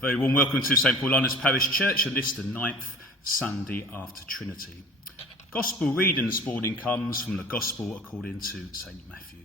A very warm welcome to St Paulinus Parish Church on this, the 9th Sunday after Trinity. Gospel reading this morning comes from the Gospel according to St Matthew.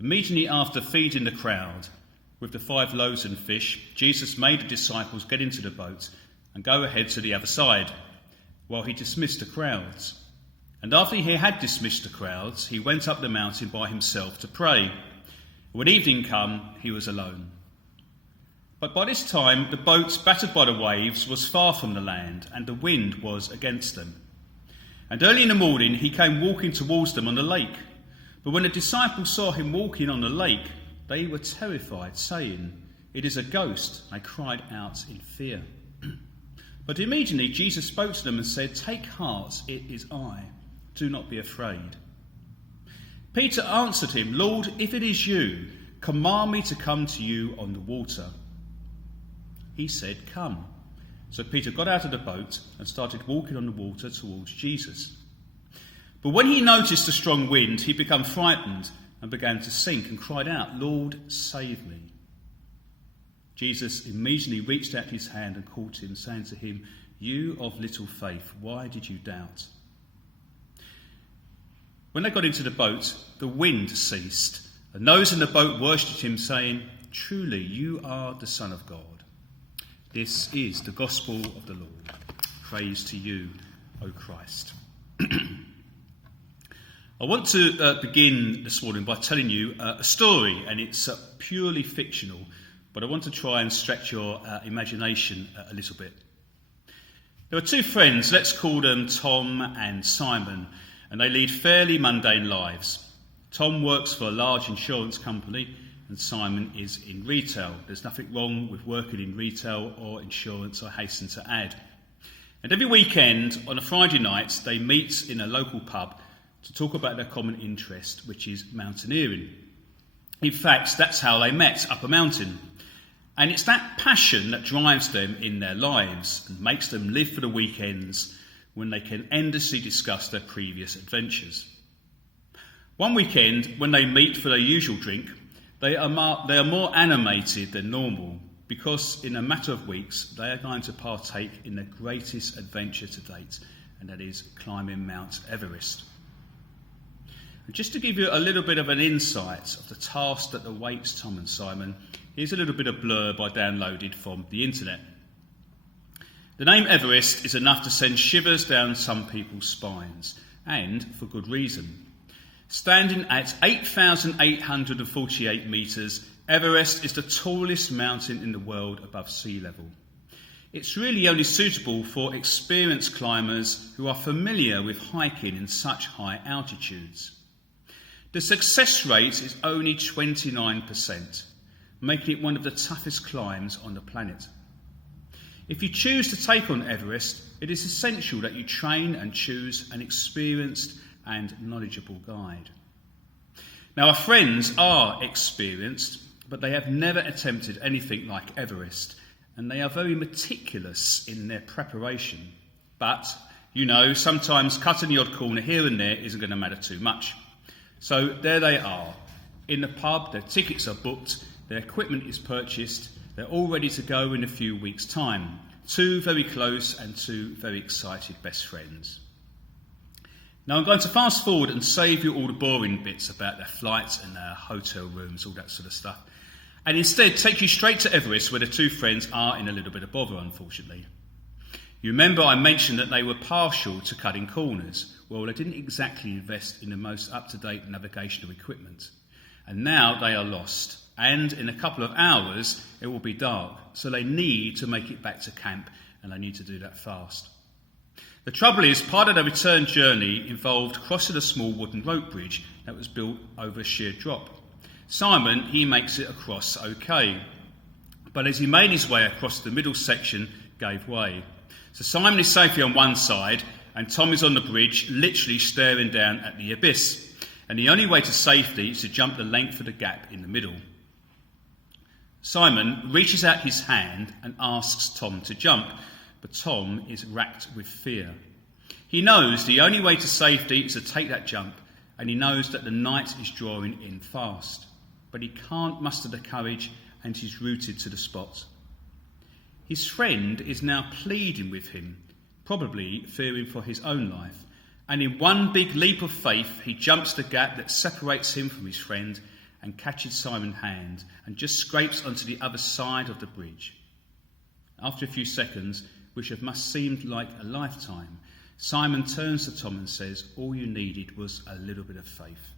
Immediately after feeding the crowd with the 5 loaves and fish, Jesus made the disciples get into the boat and go ahead to the other side, while he dismissed the crowds. And after he had dismissed the crowds, he went up the mountain by himself to pray. When evening came, he was alone. But by this time the boat, battered by the waves, was far from the land, and the wind was against them. And early in the morning he came walking towards them on the lake. But when the disciples saw him walking on the lake, they were terrified, saying, "It is a ghost." They cried out in fear. But immediately Jesus spoke to them and said, "Take heart, it is I. Do not be afraid." Peter answered him, "Lord, if it is you, command me to come to you on the water." He said, "Come." So Peter got out of the boat and started walking on the water towards Jesus. But when he noticed the strong wind, he became frightened and began to sink and cried out, "Lord, save me." Jesus immediately reached out his hand and caught him, saying to him, "You of little faith, why did you doubt?" When they got into the boat, the wind ceased, and those in the boat worshipped him, saying, "Truly, you are the Son of God." This is the gospel of the Lord. Praise to you, O Christ. I want to begin this morning by telling you a story, and it's purely fictional, but I want to try and stretch your imagination a little bit. There are 2 friends, let's call them Tom and Simon, and they lead fairly mundane lives. Tom works for a large insurance company, and Simon is in retail. There's nothing wrong with working in retail or insurance, I hasten to add. And every weekend, on a Friday night, they meet in a local pub to talk about their common interest, which is mountaineering. In fact, that's how they met, up a mountain. And it's that passion that drives them in their lives and makes them live for the weekends when they can endlessly discuss their previous adventures. One weekend, when they meet for their usual drink, they are more animated than normal, because in a matter of weeks they are going to partake in their greatest adventure to date, and that is climbing Mount Everest. And just to give you a little bit of an insight of the task that awaits Tom and Simon, here's a little bit of blurb I downloaded from the internet. The name Everest is enough to send shivers down some people's spines, and for good reason. Standing at 8,848 metres, Everest is the tallest mountain in the world above sea level. It's really only suitable for experienced climbers who are familiar with hiking in such high altitudes. The success rate is only 29%, making it one of the toughest climbs on the planet. If you choose to take on Everest, it is essential that you train and choose an experienced and knowledgeable guide. Now, our friends are experienced, but they have never attempted anything like Everest, and they are very meticulous in their preparation. But, sometimes cutting the odd corner here and there isn't going to matter too much. So there they are, in the pub, their tickets are booked, their equipment is purchased, they're all ready to go in a few weeks' time. 2 very close and 2 very excited best friends. Now I'm going to fast forward and save you all the boring bits about their flights and their hotel rooms, all that sort of stuff, and instead take you straight to Everest, where the 2 friends are in a little bit of bother, unfortunately. You remember I mentioned that they were partial to cutting corners. Well, they didn't exactly invest in the most up-to-date navigational equipment, and now they are lost, and in a couple of hours it will be dark, so they need to make it back to camp, and they need to do that fast. The trouble is, part of their return journey involved crossing a small wooden rope bridge that was built over a sheer drop. Simon, he makes it across okay, but as he made his way across, the middle section gave way. So Simon is safely on one side, and Tom is on the bridge, literally staring down at the abyss. And the only way to safety is to jump the length of the gap in the middle. Simon reaches out his hand and asks Tom to jump, but Tom is racked with fear. He knows the only way to safety is to take that jump, and he knows that the night is drawing in fast. But he can't muster the courage and he's rooted to the spot. His friend is now pleading with him, probably fearing for his own life, and in one big leap of faith he jumps the gap that separates him from his friend and catches Simon's hand and just scrapes onto the other side of the bridge. After a few seconds, which have must seemed like a lifetime, Simon turns to Tom and says, all you needed was a little bit of faith.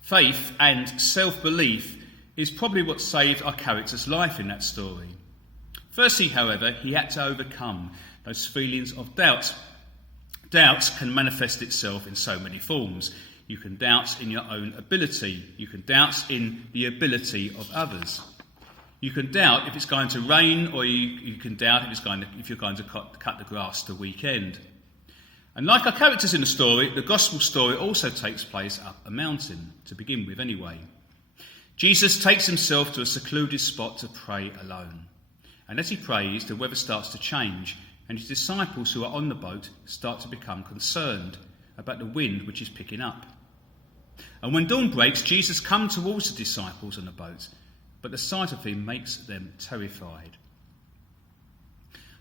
Faith and self-belief is probably what saved our character's life in that story. Firstly, however, he had to overcome those feelings of doubt. Doubt can manifest itself in so many forms. You can doubt in your own ability. You can doubt in the ability of others. You can doubt if it's going to rain, or you can doubt if you're going to cut the grass the weekend. And like our characters in the story, the gospel story also takes place up a mountain, to begin with anyway. Jesus takes himself to a secluded spot to pray alone. And as he prays, the weather starts to change, and his disciples who are on the boat start to become concerned about the wind which is picking up. And when dawn breaks, Jesus comes towards the disciples on the boat, but the sight of him makes them terrified.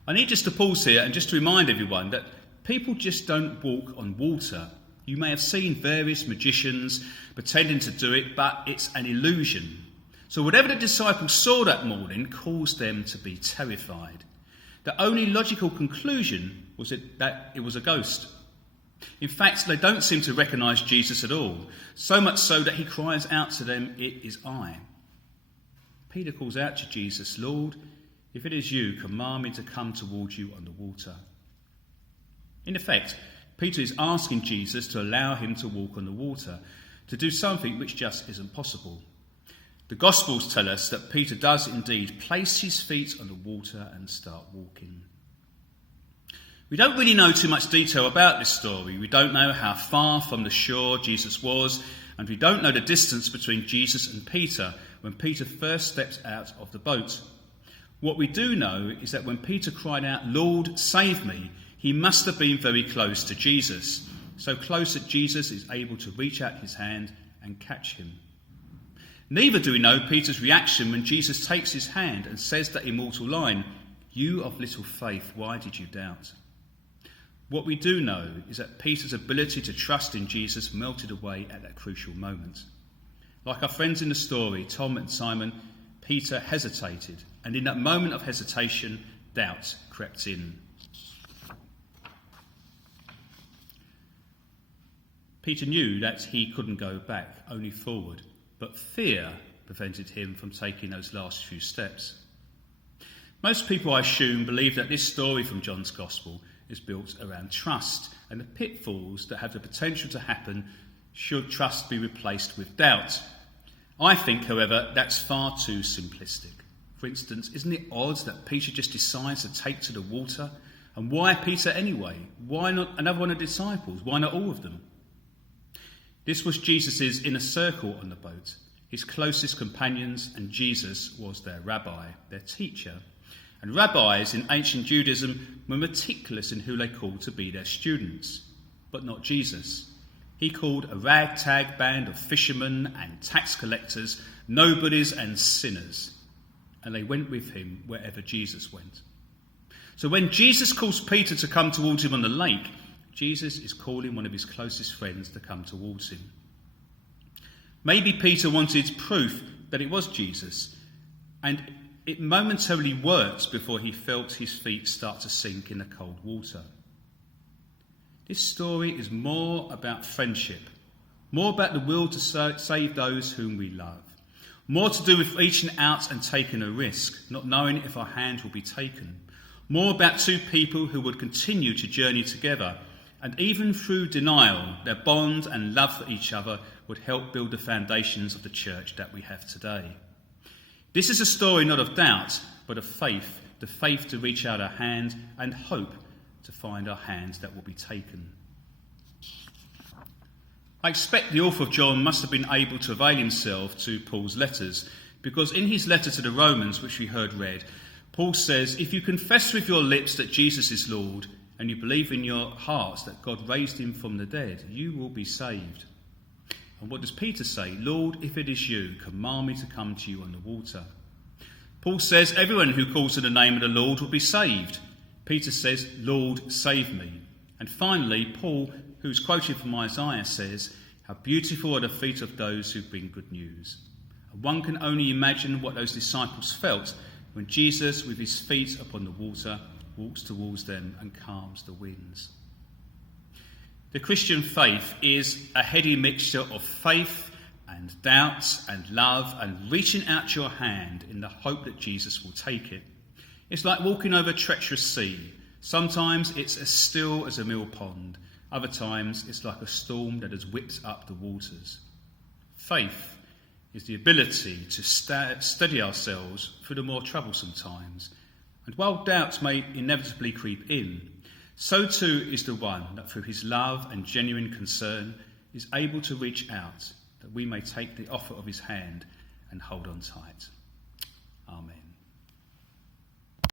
I need just to pause here and just to remind everyone that people just don't walk on water. You may have seen various magicians pretending to do it, but it's an illusion. So whatever the disciples saw that morning caused them to be terrified. The only logical conclusion was that it was a ghost. In fact, they don't seem to recognise Jesus at all, so much so that he cries out to them, "It is I." Peter calls out to Jesus, "Lord, if it is you, command me to come towards you on the water." In effect, Peter is asking Jesus to allow him to walk on the water, to do something which just isn't possible. The Gospels tell us that Peter does indeed place his feet on the water and start walking. We don't really know too much detail about this story. We don't know how far from the shore Jesus was, and we don't know the distance between Jesus and Peter when Peter first steps out of the boat. What we do know is that when Peter cried out, "Lord, save me," he must have been very close to Jesus, so close that Jesus is able to reach out his hand and catch him. Neither do we know Peter's reaction when Jesus takes his hand and says that immortal line, "You of little faith, why did you doubt?" What we do know is that Peter's ability to trust in Jesus melted away at that crucial moment. Like our friends in the story, Tom and Simon, Peter hesitated, and in that moment of hesitation, doubt crept in. Peter knew that he couldn't go back, only forward, but fear prevented him from taking those last few steps. Most people, I assume, believe that this story from John's Gospel is built around trust and the pitfalls that have the potential to happen should trust be replaced with doubt. I think, however, that's far too simplistic. For instance, isn't it odd that Peter just decides to take to the water? And why Peter anyway? Why not another one of the disciples? Why not all of them? This was Jesus' inner circle on the boat, his closest companions, and Jesus was their rabbi, their teacher. And rabbis in ancient Judaism were meticulous in who they called to be their students, but not Jesus. He called a ragtag band of fishermen and tax collectors, nobodies and sinners, and they went with him wherever Jesus went. So when Jesus calls Peter to come towards him on the lake, Jesus is calling one of his closest friends to come towards him. Maybe Peter wanted proof that it was Jesus, and it momentarily worked before he felt his feet start to sink in the cold water. This story is more about friendship, more about the will to save those whom we love, more to do with reaching out and taking a risk, not knowing if our hand will be taken, more about two people who would continue to journey together, and even through denial, their bond and love for each other would help build the foundations of the church that we have today. This is a story not of doubt, but of faith, the faith to reach out our hand and hope to find our hands that will be taken. I expect the author of John must have been able to avail himself to Paul's letters, because in his letter to the Romans, which we heard read, Paul says, "If you confess with your lips that Jesus is Lord, and you believe in your hearts that God raised him from the dead, you will be saved." And what does Peter say? Lord, if it is you, command me to come to you on the water. Paul says everyone who calls on the name of the Lord will be saved. Peter says, Lord, save me. And finally, Paul, who's quoted from Isaiah, says, how beautiful are the feet of those who bring good news. And one can only imagine what those disciples felt when Jesus, with his feet upon the water, walks towards them and calms the winds. The Christian faith is a heady mixture of faith and doubt and love and reaching out your hand in the hope that Jesus will take it. It's like walking over a treacherous sea. Sometimes it's as still as a mill pond. Other times it's like a storm that has whipped up the waters. Faith is the ability to steady ourselves through the more troublesome times. And while doubts may inevitably creep in, so too is the one that through his love and genuine concern is able to reach out, that we may take the offer of his hand and hold on tight.